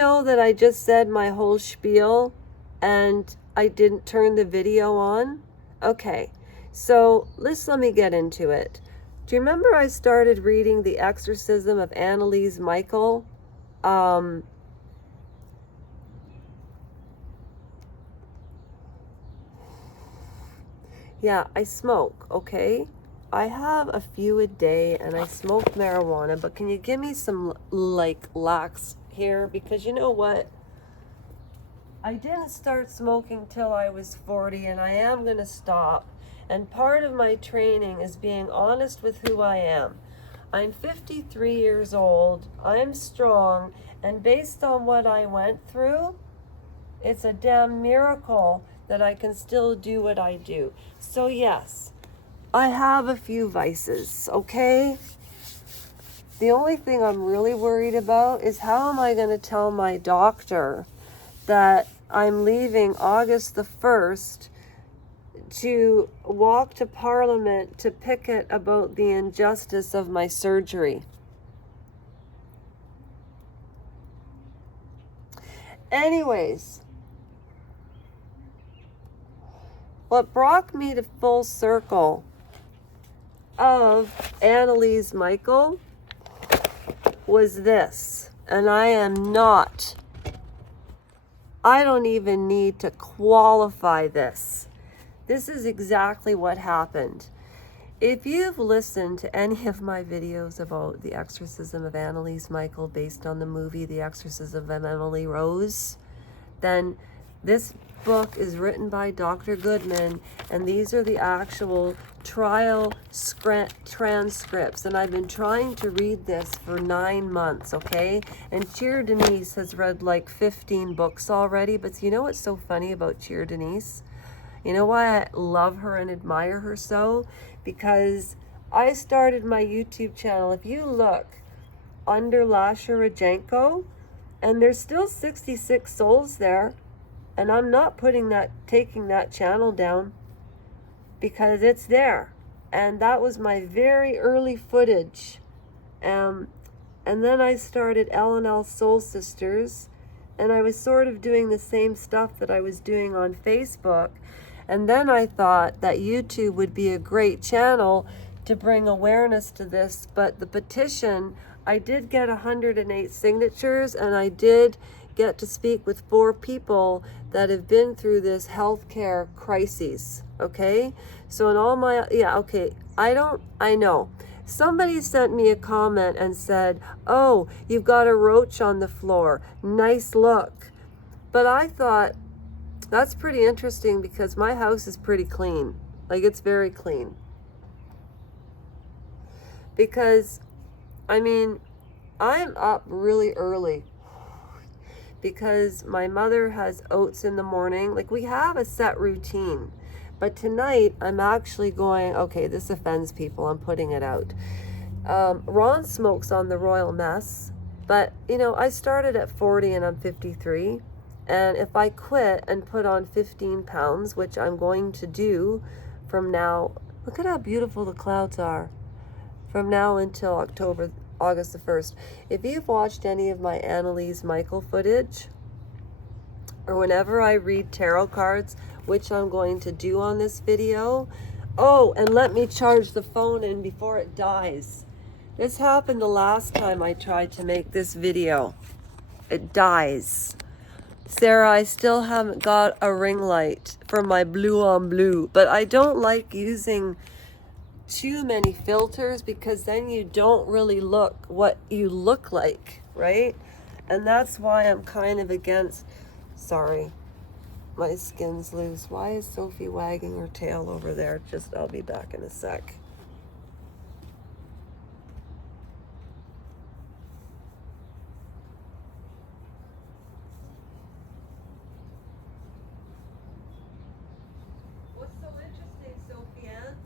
Know that I just said my whole spiel and I didn't turn the video on? Okay, so let me get into it. Do you remember I started reading The Exorcism of Anneliese Michael? Yeah, I smoke, okay? I have a few a day and I smoke marijuana, but can you give me some like lax here? Because you know what? I didn't start smoking till I was 40 and I am going to stop. And part of my training is being honest with who I am. I'm 53 years old, I'm strong, and based on what I went through, it's a damn miracle that I can still do what I do. So yes, I have a few vices, okay? The only thing I'm really worried about is how am I going to tell my doctor that I'm leaving August the 1st to walk to Parliament to picket about the injustice of my surgery. Anyways, what brought me to full circle of Anneliese Michael was this, and I don't even need to qualify this. This is exactly what happened. If you've listened to any of my videos about the exorcism of Anneliese Michael based on the movie The Exorcism of Emily Rose, then this book is written by Dr. Goodman, and these are the actual trial transcripts. And I've been trying to read this for 9 months, okay? And Cheer Denise has read like 15 books already, but you know what's so funny about Cheer Denise? You know why I love her and admire her so? Because I started my YouTube channel. If you look under Lasha Rajenko, and there's still 66 souls there, and I'm not taking that channel down because it's there. And that was my very early footage. And then I started L&L Soul Sisters, and I was sort of doing the same stuff that I was doing on Facebook. And then I thought that YouTube would be a great channel to bring awareness to this. But the petition, I did get 108 signatures, and I did get to speak with 4 people that have been through this healthcare crisis, okay? So in all my, I know. Somebody sent me a comment and said, oh, you've got a roach on the floor. Nice look. But I thought, that's pretty interesting because my house is pretty clean. Like, it's very clean. Because, I mean, I'm up really early because my mother has oats in the morning. Like, we have a set routine. But tonight, I'm actually going, okay, this offends people. I'm putting it out. Ron smokes on the Royal Mess. But, you know, I started at 40 and I'm 53. And if I quit and put on 15 pounds, which I'm going to do from now, look at how beautiful the clouds are, from now until August the 1st. If you've watched any of my Anneliese Michael footage, or whenever I read tarot cards, which I'm going to do on this video, oh, and let me charge the phone in before it dies. This happened the last time I tried to make this video. It dies. Sarah, I still haven't got a ring light for my blue on blue, but I don't like using too many filters because then you don't really look what you look like, right? And that's why I'm kind of against, sorry, my skin's loose. Why is Sophie wagging her tail over there? I'll be back in a sec. What's so interesting, Sophie Ann?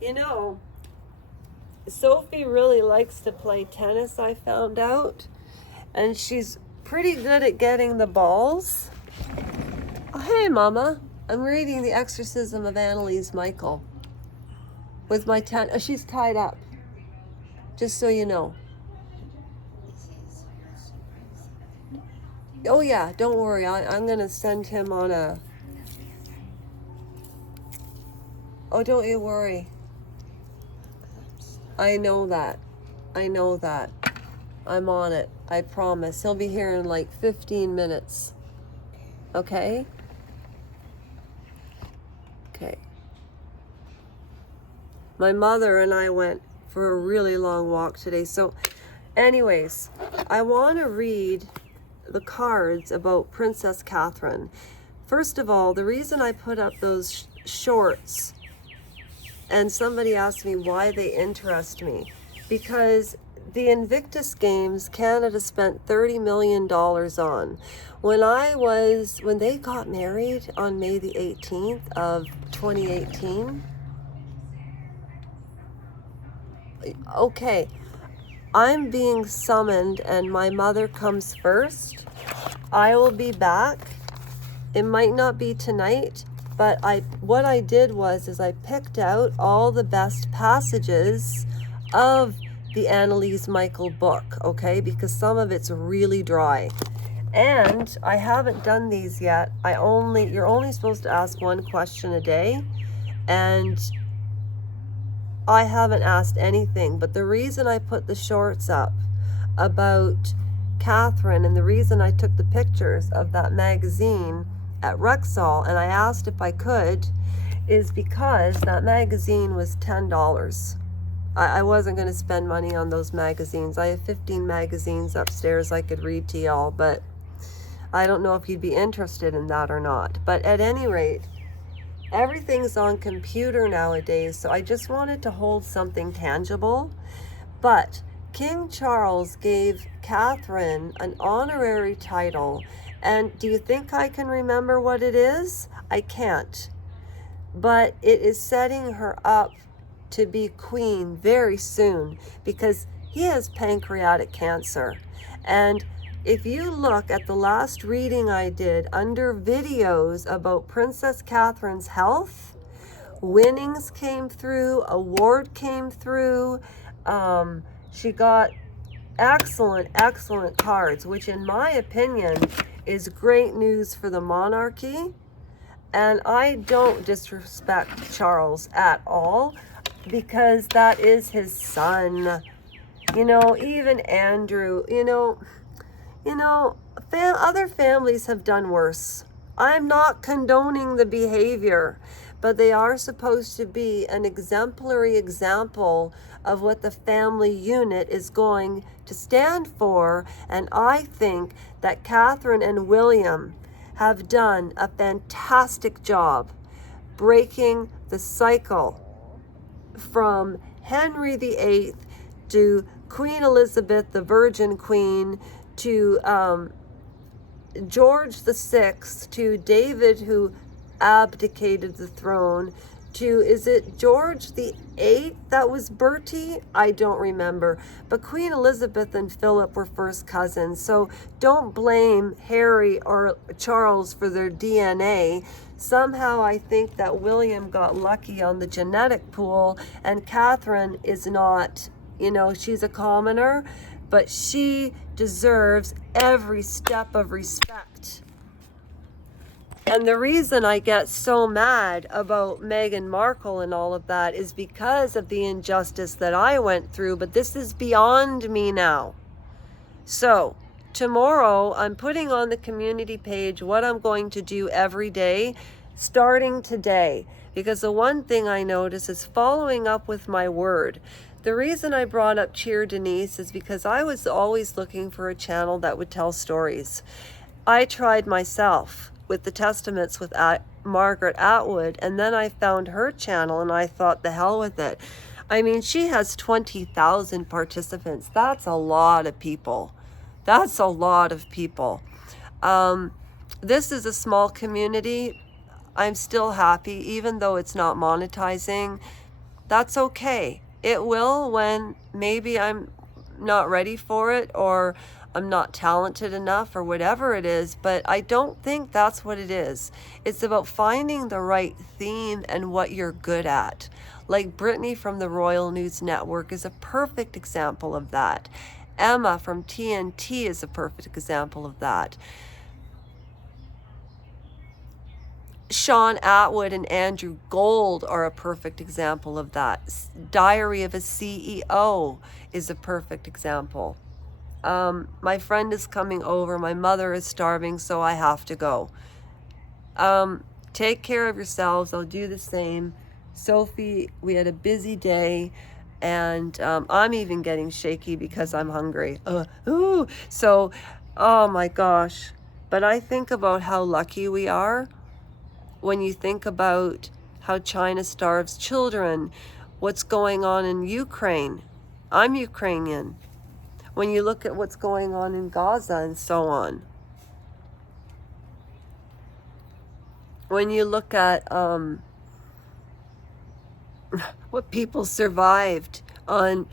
You know, Sophie really likes to play tennis, I found out. And she's pretty good at getting the balls. Oh, hey, Mama. I'm reading The Exorcism of Anneliese Michael. with my she's tied up, just so you know. Oh yeah, don't worry, I'm gonna send him on a, oh, don't you worry. I know that. I'm on it, I promise. He'll be here in like 15 minutes. Okay? Okay. My mother and I went for a really long walk today. So anyways, I want to read the cards about Princess Catherine. First of all, the reason I put up those shorts, and somebody asked me why they interest me, because the Invictus Games, Canada spent $30 million on. When they got married on May the 18th of 2018, okay, I'm being summoned and my mother comes first. I will be back. It might not be tonight, but what I did was I picked out all the best passages of the Annalise Michael book, okay? Because some of it's really dry. And I haven't done these yet. You're only supposed to ask one question a day, and I haven't asked anything. But the reason I put the shorts up about Catherine, and the reason I took the pictures of that magazine at Rexall, and I asked if I could, is because that magazine was $10. I wasn't going to spend money on those magazines. I have 15 magazines upstairs I could read to y'all, but I don't know if you'd be interested in that or not. But at any rate, everything's on computer nowadays, so I just wanted to hold something tangible. But King Charles gave Catherine an honorary title, and do you think I can remember what it is? I can't. But it is setting her up to be queen very soon, because he has pancreatic cancer. And if you look at the last reading I did under videos about Princess Catherine's health, winnings came through, award came through. She got excellent cards, which in my opinion is great news for the monarchy. And I don't disrespect Charles at all, because that is his son. Even Andrew, other families have done worse. I'm not condoning the behavior, but they are supposed to be an exemplary example of what the family unit is going to stand for. And I think that Catherine and William have done a fantastic job breaking the cycle from Henry VIII to Queen Elizabeth, the Virgin Queen, to George VI, to David, who abdicated the throne, to, is it George VIII that was Bertie? I don't remember. But Queen Elizabeth and Philip were first cousins, so don't blame Harry or Charles for their DNA. Somehow I think that William got lucky on the genetic pool, and Catherine is not, she's a commoner, but she deserves every step of respect. And the reason I get so mad about Meghan Markle and all of that is because of the injustice that I went through, but this is beyond me now. So tomorrow I'm putting on the community page what I'm going to do every day, starting today, because the one thing I notice is following up with my word. The reason I brought up Cheer Denise is because I was always looking for a channel that would tell stories. I tried myself with the Testaments with Margaret Atwood, and then I found her channel and I thought, the hell with it. I mean, she has 20,000 participants. That's a lot of people. This is a small community. I'm still happy, even though it's not monetizing. That's okay. It will when maybe I'm not ready for it, or I'm not talented enough, or whatever it is, but I don't think that's what it is. It's about finding the right theme and what you're good at. Like Brittany from the Royal News Network is a perfect example of that. Emma from TNT is a perfect example of that. Sean Atwood and Andrew Gold are a perfect example of that. Diary of a CEO is a perfect example. My friend is coming over. My mother is starving, so I have to go. Take care of yourselves. I'll do the same. Sophie, we had a busy day, and I'm even getting shaky because I'm hungry. So, oh my gosh. But I think about how lucky we are when you think about how China starves children, what's going on in Ukraine. I'm Ukrainian. When you look at what's going on in Gaza and so on. When you look at what people survived on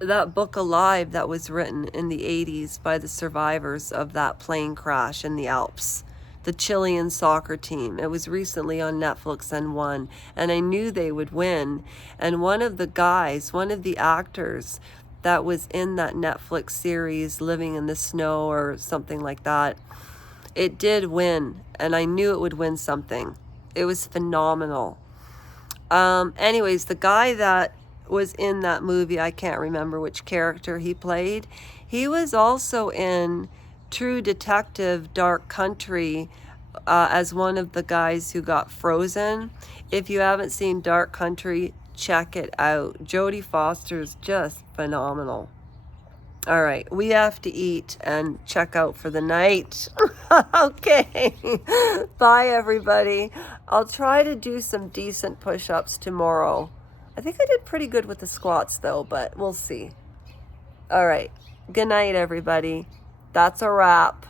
that book Alive that was written in the 80s by the survivors of that plane crash in the Alps. The Chilean soccer team. It was recently on Netflix and won. And I knew they would win. And one of the guys, one of the actors that was in that Netflix series, Living in the Snow or something like that, it did win. And I knew it would win something. It was phenomenal. Anyways, the guy that was in that movie, I can't remember which character he played. He was also in True Detective Dark Country as one of the guys who got frozen. If you haven't seen Dark Country, check it out. Jodie Foster's just phenomenal. All right, we have to eat and check out for the night. Okay, bye everybody. I'll try to do some decent push-ups tomorrow. I think I did pretty good with the squats though, but we'll see. All right, good night everybody. That's a wrap.